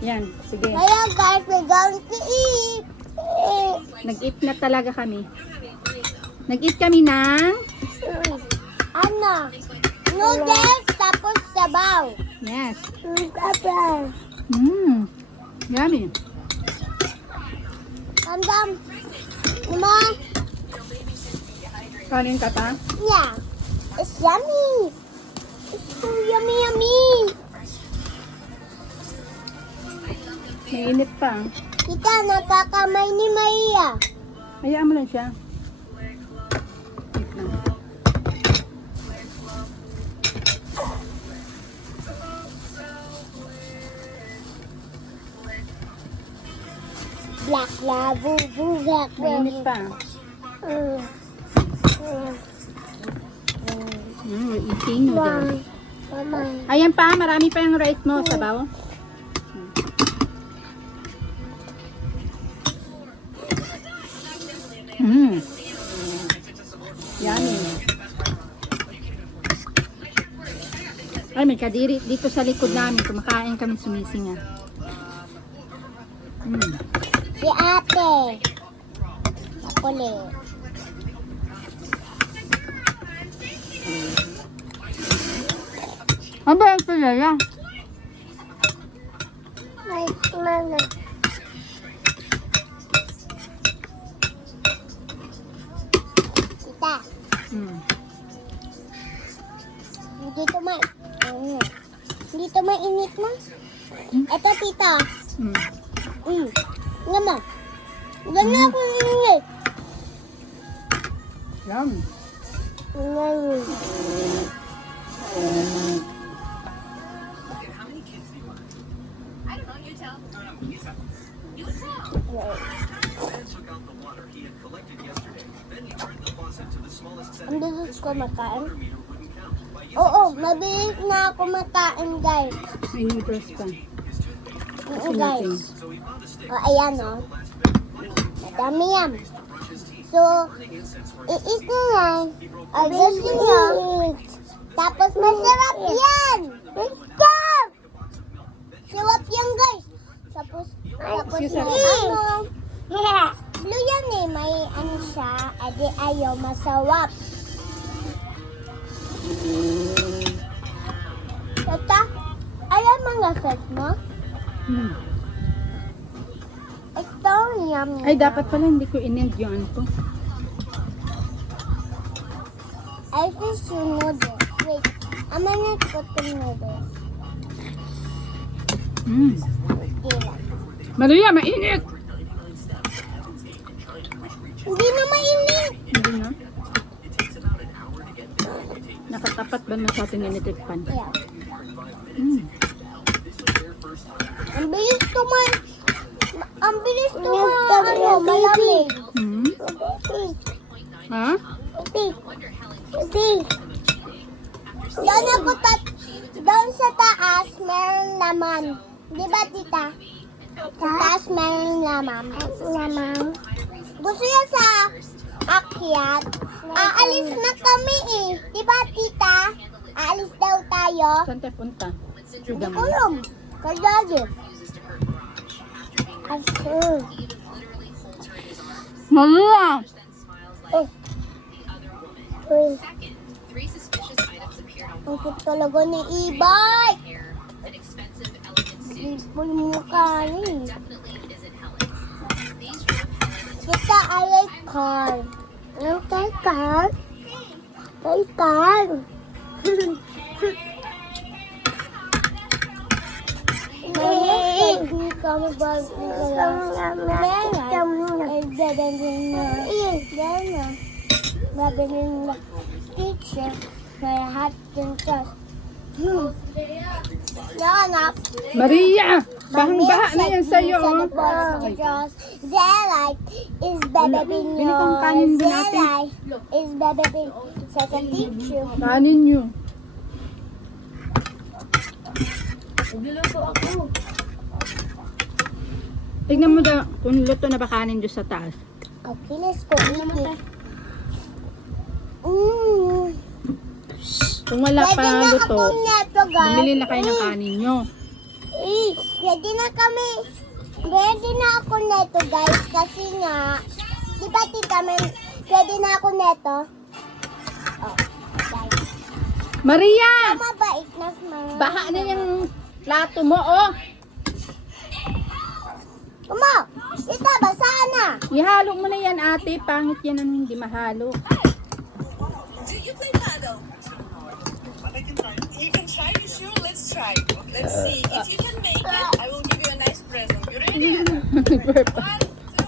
Yan, sige. Kaya guys, we're going to eat. Nag-eat na talaga kami. Nag-eat kami ng... Ano? Noodles, tapos sabaw. Yes. Sabaw. Yummy. Dam. Mama? Kanin ka pa? Yeah. It's yummy. It's so yummy, yummy. Mainit pa. Kita, nakakamay ni Maria. Hayaan mo lang siya. Wait lang. Black labo, black Mainit pa. We're eating noodles. Mama. Ayan pa, marami pa yung rice mo, sabaw. Yummy. Ay, may kadiri dito sa likod namin. Kumakain kami sumisinga. Si ate. Makulit. Ano ba yung pilaya? May mana. Kita. Dito may... Dito mainit na. Ito, tita. Nga mo. Ganyan ako init. Yum. Ang bilis ko makain. Oo, mabilis na ako makain, guys. May noodles pa. Oo, guys. O, ayan, o. Madami yan. So, i-eat nyo yan. O, gusto nyo. Tapos masarap yan. Masarap! Sarap yan, guys. Tapos ano. Blue yan eh. May ano siya. Adi ayaw masarap. Tata, ayan mga sauce mo? Ito, yum. Ay, dapat pala hindi ko in-end yung ano ko. I fish yung noodles. Wait, I'm gonna put the noodles. Dila. Maria, mainit! Hindi na mainit. Hindi na. Nakatapat ba na sa ating electric pan? Yeah. Ang bilis tuman. Ang bilis tuman. Ano, malamig. Ha? Doon sa taas, meron laman. Di ba, tita? Sa taas, meron laman. Gusto niya sa akyat. Aalis na kami eh. Di ba, tita? Aalis daw tayo. Saan tayo punta? Hindi ko alam. Kaya Maria! Ang cute talaga ni e-bike. Simple mukha niya. Kita, I like car. I like car. I like car. Hindi kami ba? Teacher, kaya hat yung trust. Yanap. Maria! Bahang-baha na yan sa'yo. Zelai is better than Bili kong kanin yours. din natin. Zelai is better than second teacher. Kanin nyo. Tignan mo daw kung luto na ba kanin doon sa taas. Okay, let's go. Kung wala pa luto, Neto, guys. bumili na kayo ng kanin nyo. Eh, Ready na kami. Ready na ako neto, guys. Kasi nga, di ba tita, ready na ako neto? Oh, guys. Maria! Mabait na mga. Baha na yung plato mo, oh. Kumo! Tita, basa na. Ihalo mo na yan, ate. Pangit yan ang hindi mahalo. Do you play paddle? You can try it, sure. Let's try. Let's see. If you can make it, I will give you a nice present. You ready? 1, 2,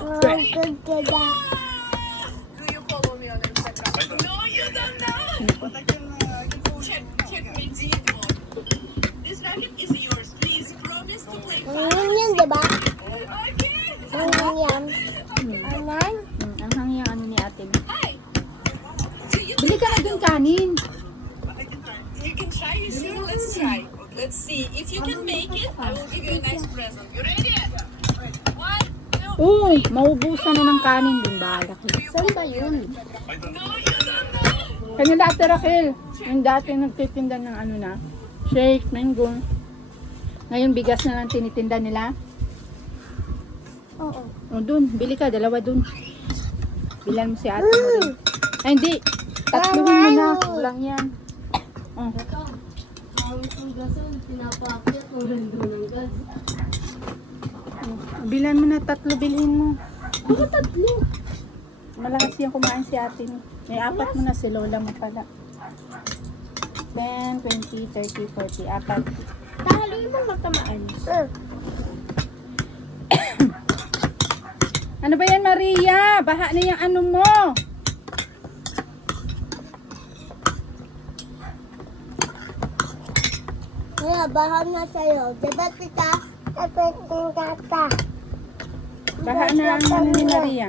Oh, 3. good, good. Do you follow me on Instagram? No, you don't know. Check me deep. This racket is yours. Please promise to play paddle. Yun, di ba? Okay. Yan. Anan? Ang hangyang ano ni ate. Hi. Do you Bili ka na dun kanin. You can try it, sure. Let's try. Let's see. If you can make it, I will give you a nice present. You ready? 1, 2. Oo, maubusan na ng kanin din. Bahala ka. Saan ba yun? No, you don't know. Kanila ate Raquel. Yung dati nagtitinda ng ano na. Shake, mango. Ngayon bigas na lang tinitinda nila. Oo. O dun, bili ka. Dalawa dun. Bilan mo si ate mo rin. Ay hindi. Tatluhin mo na. Kulang yan. Oh. Bilan mo na, tatlo bilhin mo. Ano tatlo? Malakas yung kumain si ate mo. May apat mo na si lola mo pala. 10, 20, 30, 40, apat. Tali mo matamaan. Ano ba yan, Maria? Baha na yung ano mo. Kaya bahan na sa'yo. Diba tita? Kapitin tata. Baha na ang ano ni Maria.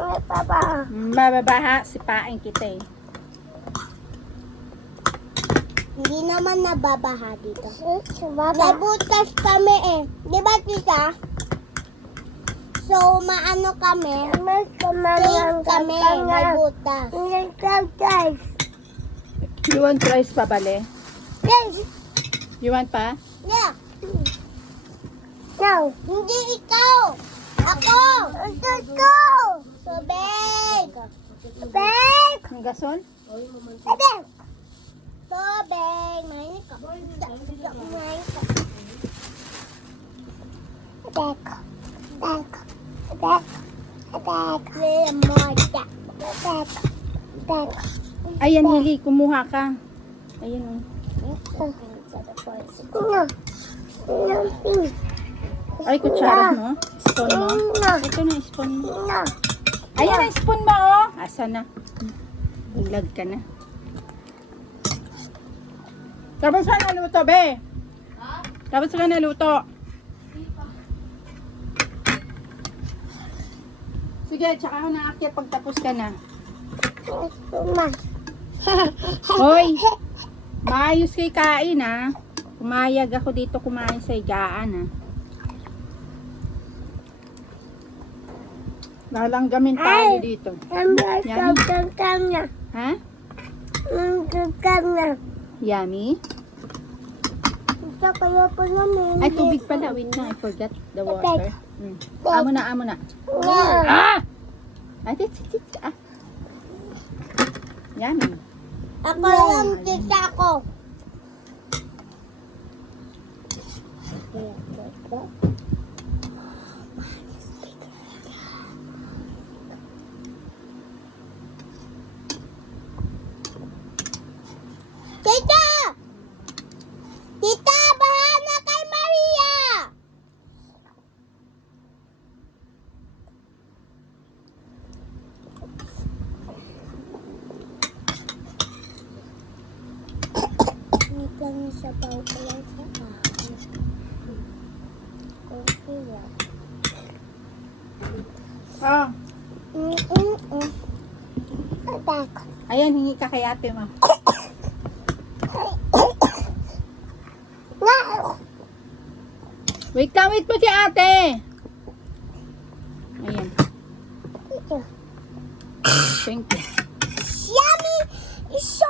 Ay, papa. Mababaha, sipain kita eh. Hindi naman nababaha dito. May butas kami eh. Di ba tita? So, maano kami? Safe kami. May butas. You want rice pa, bale? Yes. You want pa? Yeah. No. Hindi ikaw. Ako. Ito. Tubig. Tubig. Ang gasol? Tubig. Tubig. Mainit ka. Mainit ka. Tubig. Tubig. Tubig. Lemon. Tubig. Tubig. Ayan, Hili, kumuha ka. Ayan, oh. Ay, kutsara mo? Spoon mo? Ito na, spoon mo. Ayan ang spoon mo, oh. Asa na? Bulag ka na. Tapos ka naluto, be? Tapos ka naluto. Sige, tsaka ako naakyat pag tapos ka na. Hoy! Maayos kay kain, ha? Pumayag ako dito kumain sa higaan, ha? Lalanggamin tayo dito. Ha? Yummy? Ay, tubig pala. Wait na, I forgot the water. Amo na, amo na. Ah! Ay, ah. Yummy. Ako lang tita ko. Tita! Tita, baha na kay Maria! Wait lang yung sabaw ko lang sa akin. Okay lang. Oh, Atak. ayan, hingi ka kay ate mo. Wait lang, wait mo si ate. Ayan. Ito. Thank you. Yummy! It's so